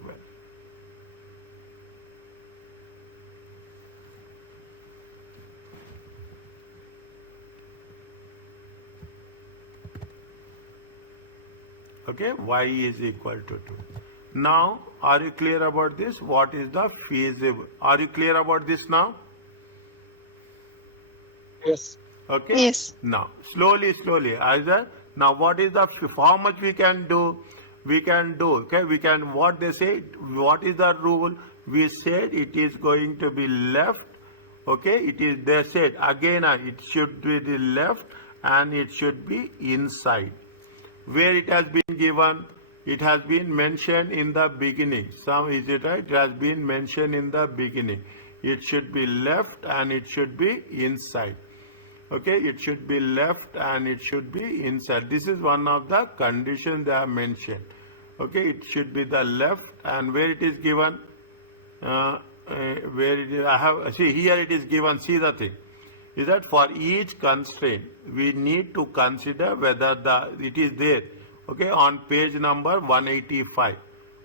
Okay, y is equal to 2. Now, are you clear about this? What is the feasible? Are you clear about this now? Yes. Okay? Yes. Now, slowly. Either, now what is the, how much we can do? We can do, okay? We can, what they say, what is the rule? We said it is going to be left, okay? It is, they said, again, it should be the left and it should be inside. Where it has been given, it has been mentioned in the beginning. Some, is it right? It has been mentioned in the beginning. It should be left and it should be inside. Okay, it should be left and it should be inside. This is one of the conditions they have mentioned. Okay, it should be the left, and where it is given, where it is, I have, see here it is given, see the thing, is that for each constraint, we need to consider whether it is there, okay, on page number 185.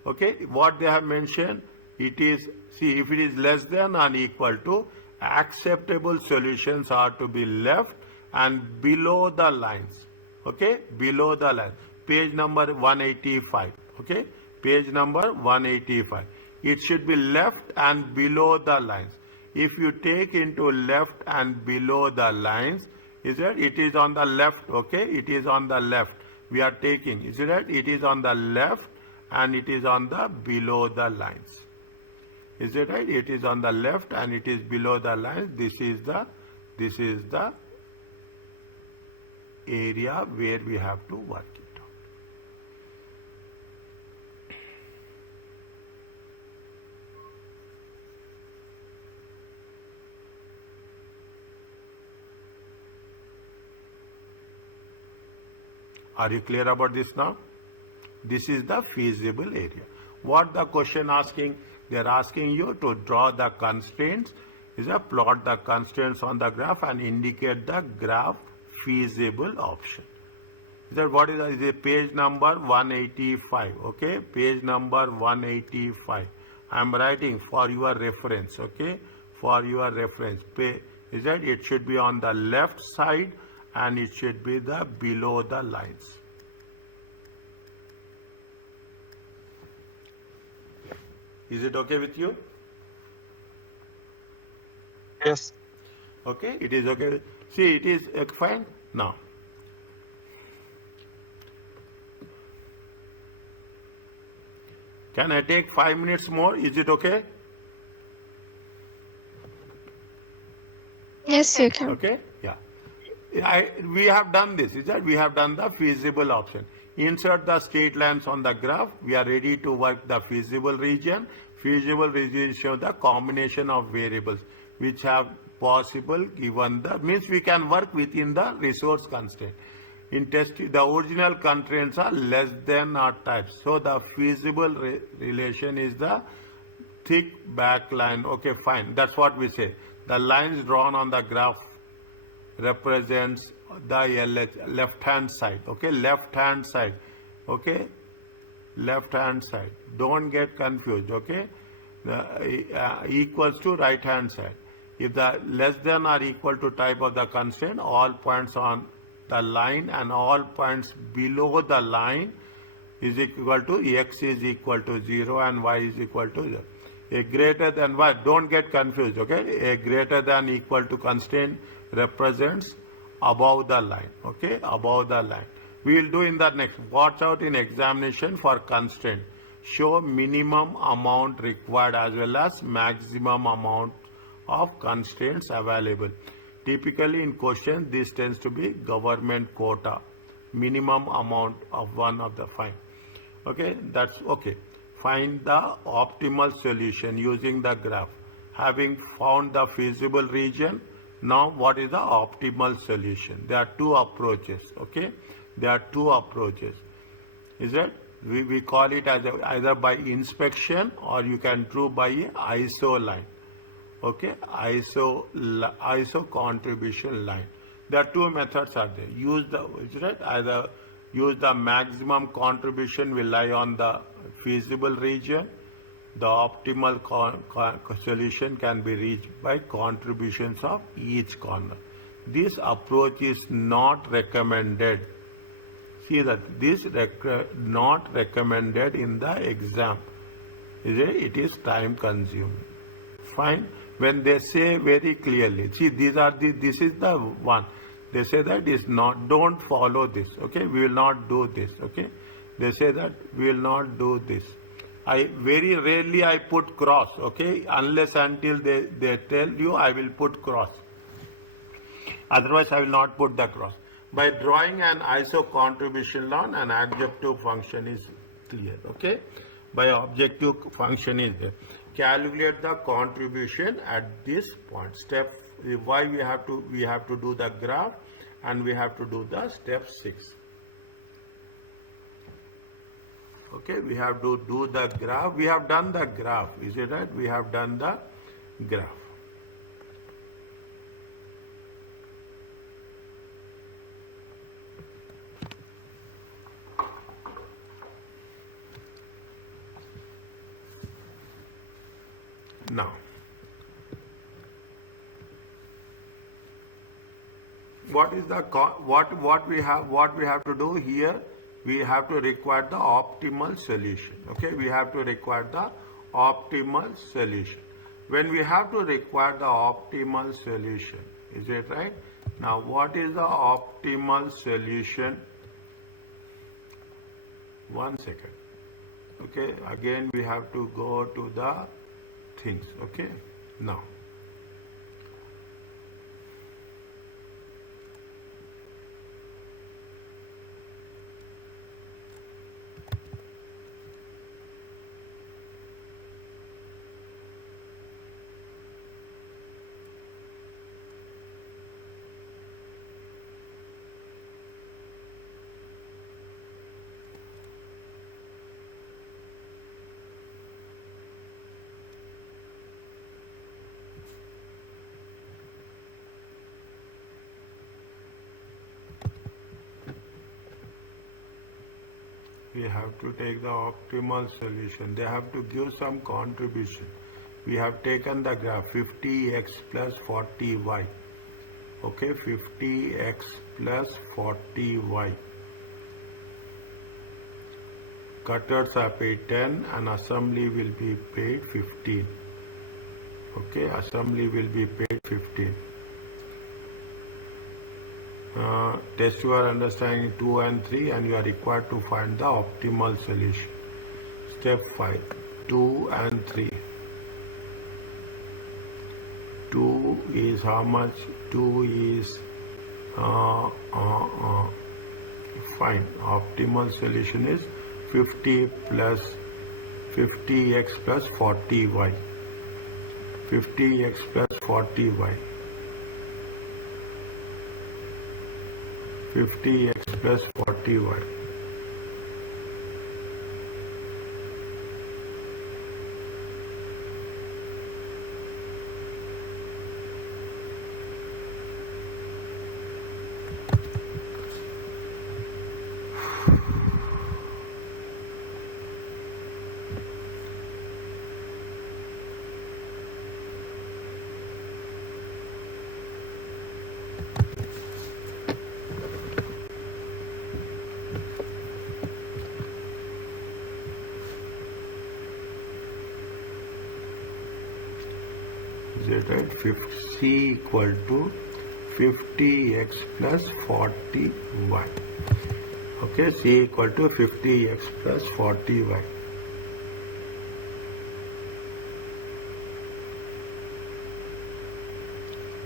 Okay, what they have mentioned, it is, see, if it is less than or equal to, acceptable solutions are to be left and below the lines. Okay, below the line. Page number 185. Okay, page number 185. It should be left and below the lines. If you take into left and below the lines, is that it is on the left, okay? It is on the left. We are taking, is it right? It is on the left and it is on the below the lines. Is it right? It is on the left and it is below the lines. This is the area where we have to work it out. Are you clear about this now? This is the feasible area. What the question asking? They are asking you to draw the constraints, is a plot the constraints on the graph and indicate the graph feasible option. Is that what is it? Page number 185. Okay, page number 185. I am writing for your reference. Okay, for your reference. Is that it should be on the left side and it should be the below the lines. Is it okay with you? Yes. Okay, it is okay. See, it is fine now. Can I take 5 minutes more? Is it okay? Yes, you can. Okay, yeah. We have done this, is that we have done the feasible option. Insert the straight lines on the graph. We are ready to work the feasible region. Feasible region show the combination of variables which have possible given the, means we can work within the resource constraint. In test, the original constraints are less than or types. So the feasible relation is the thick back line. Okay, fine. That's what we say. The lines drawn on the graph represents the LH, left hand side. Okay, left hand side. Okay, left hand side. Don't get confused. Okay, equals to right hand side. If the less than or equal to type of the constraint, all points on the line and all points below the line is equal to x is equal to 0 and y is equal to 0. A greater than y, don't get confused, okay? A greater than equal to constraint represents above the line, okay? Above the line. We will do in the next. Watch out in examination for constraint. Show minimum amount required as well as maximum amount of constraints available. Typically in question, this tends to be government quota, minimum amount of one of the fine. Okay, that's okay. Find the optimal solution using the graph. Having found the feasible region, now what is the optimal solution? There are two approaches, okay? There are two approaches. Is it? We call it as either by inspection or you can do by ISO line. Okay, ISO contribution line. There are two methods are there. Use the, is right? Either use the maximum contribution will lie on the feasible region. The optimal solution can be reached by contributions of each corner. This approach is not recommended. See that this not recommended in the exam. It is time consuming. Fine. When they say very clearly, see this is the one. They say that is not, don't follow this, okay? We will not do this, okay? They say that we will not do this. I very rarely I put cross, okay? Unless until they tell you I will put cross. Otherwise I will not put the cross. By drawing an ISO contribution line, an objective function is clear, okay? By objective function is there. Calculate the contribution at this point. Step, why we have to do the graph and we have to do the step 6. Okay, we have to do the graph. We have done the graph. Is it right? We have done the graph. Now, what is the what we have to do here? We have to require the optimal solution. Okay, we have to require the optimal solution. When we have to require the optimal solution, is it right? Now, what is the optimal solution? One second. Okay, again we have to go to the things. Okay, now we have to take the optimal solution. They have to give some contribution. We have taken the graph 50x plus 40y. Okay, 50x plus 40y. Cutters are paid 10 and assembly will be paid 15. Okay, assembly will be paid 15. Test your understanding 2 and 3 and you are required to find the optimal solution. Step 5, 2 and 3. 2 is how much? 2 is fine. Optimal solution is 50 plus 50x plus 40y. 50x plus 40y. 50x plus 40y. Is it right? C equal to 50x plus 40y. Okay, C equal to 50x plus 40y.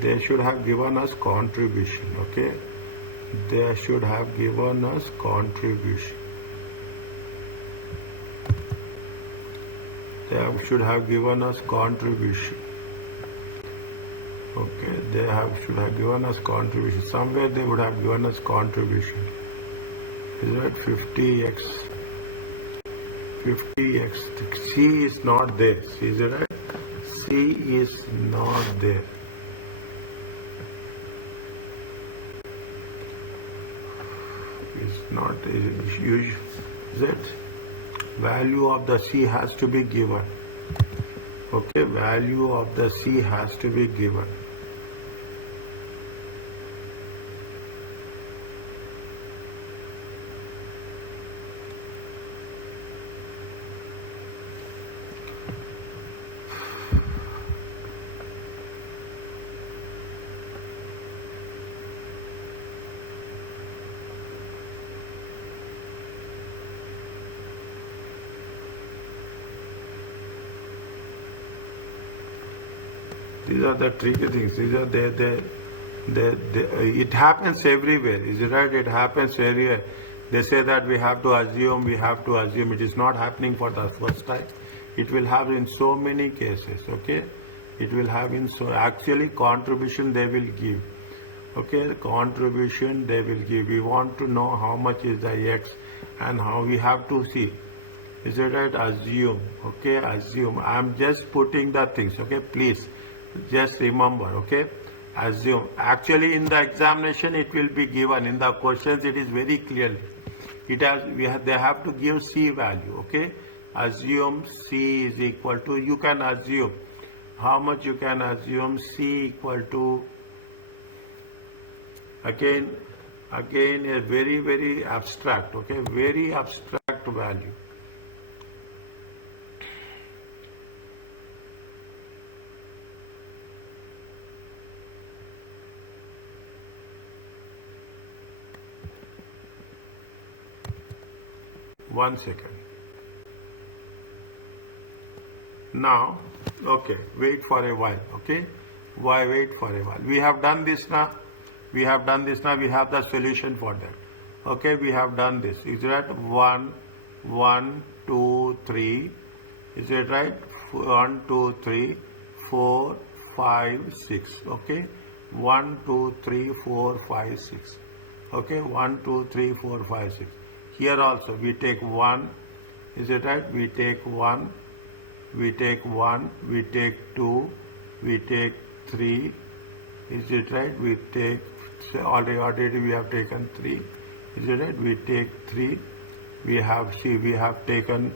They should have given us contribution. Okay, they should have given us contribution. They should have given us contribution. Okay, should have given us contribution. Somewhere they would have given us contribution. Is that 50x? 50x. C is not there. Is it right? C is not there. It's not. Is it? Value of the C has to be given. Okay, value of the C has to be given. These are the tricky things. These are it happens everywhere. Is it right? It happens everywhere. They say that we have to assume. It is not happening for the first time. It will have in so many cases. Okay, it will have in so actually contribution they will give. Okay, contribution they will give. We want to know how much is the x and how we have to see. Is it right? Assume. Okay, assume. I am just putting the things. Okay, please. Just remember, okay, assume. Actually in the examination it will be given. In the questions it is very clearly. They have to give C value, okay. Assume C is equal to, you can assume. How much you can assume? C equal to, again a very, very abstract, okay, very abstract value. One second. Now, okay, wait for a while, okay? Why wait for a while? We have done this now. We have the solution for that. Okay, we have done this. Is it right? 1, 1, 2, 3. Is it right? 1, 2, 3, 4, 5, 6. Okay? 1, 2, 3, 4, 5, 6. Okay? 1, 2, 3, 4, 5, 6. Here also we take 1, is it right? We take 1, we take 1, we take 2, we take 3, is it right? We take, already we have taken 3, is it right? We take 3, we have taken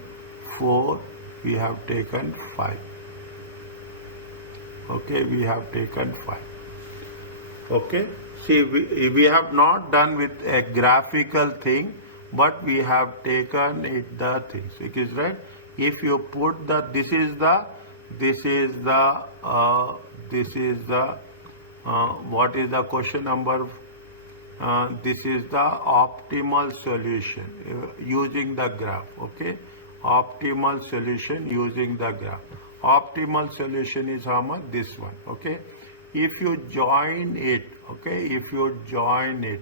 4, we have taken 5. Okay, we have taken 5. Okay, see, we have not done with a graphical thing, but we have taken it the things. It is right. If you put the, this is the what is the question number? This is the optimal solution using the graph. Okay, optimal solution using the graph. Optimal solution is how much? This one. Okay, if you join it, okay, if you join it,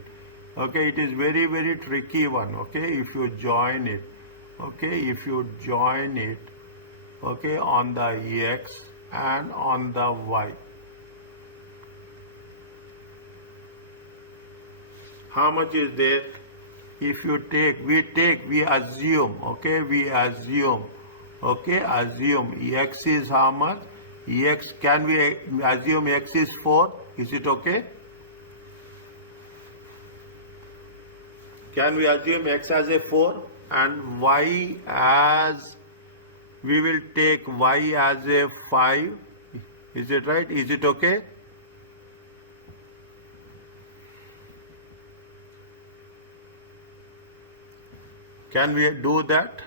okay, it is very, very tricky one, okay, if you join it, okay, if you join it, okay, on the x and on the y. How much is there? If you take, we assume, okay, assume x is how much? X, can we assume x is 4? Is it okay? Can we assume x as a 4 and y as, we will take y as a 5? Is it right? Is it okay? Can we do that?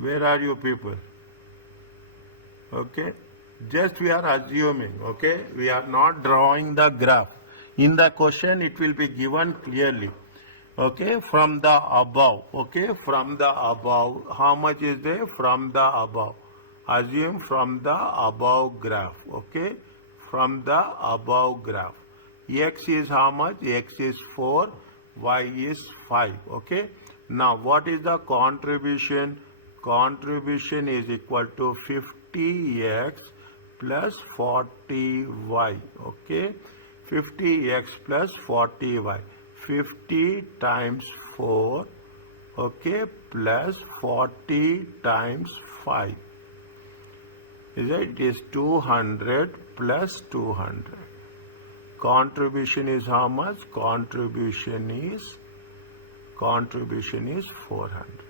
Where are you people? Okay, just we are assuming, okay, we are not drawing the graph. In the question it will be given clearly, okay, from the above, okay, from the above, how much is there? From the above, assume from the above graph, okay, from the above graph. X is how much? X is 4, y is 5, okay. Now what is the contribution? Contribution is equal to 50x plus 40y, okay, 50x plus 40y, 50 times 4, okay, plus 40 times 5, is it is 200 plus 200. Contribution is how much? Contribution is 400.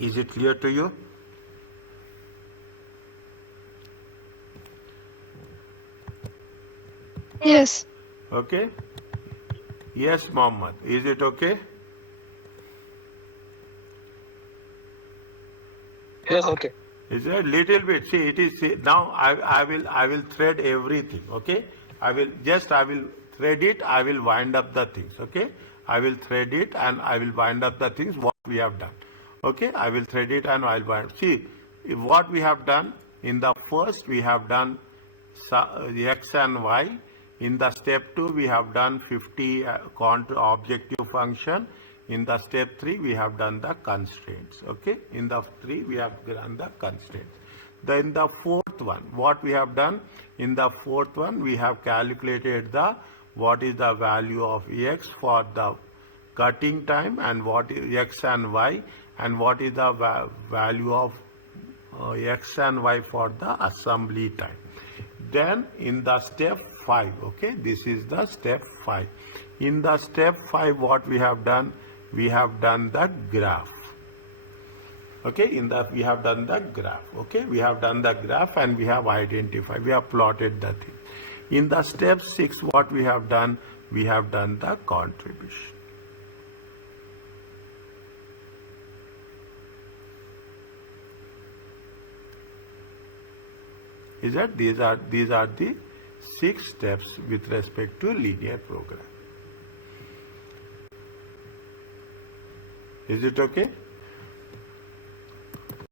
Is it clear to you? Yes. Okay. Yes, Mohammed. Is it okay? Yes, okay. Is a little bit. See, it is now. I will thread everything. Okay. I will thread it. I will wind up the things. Okay. I will thread it and I will wind up the things what we have done. Okay. I will thread it and I will wind. See, what we have done in the first, we have done x and y. In the step 2, we have done 50 objective function. In the step 3, we have done the constraints. Okay. In the 3, we have done the constraints. Then the fourth one, what we have done? In the fourth one, we have calculated what is the value of x for the cutting time and what is x and y, and what is the value of x and y for the assembly time. Then in the step 5, okay, this is the step 5. In the step 5, what we have done? We have done the graph. Okay, we have done the graph. Okay, we have done the graph and we have identified, we have plotted the thing. In the step 6, what we have done? We have done the contribution. Is that these are the 6 steps with respect to linear program. Is it okay?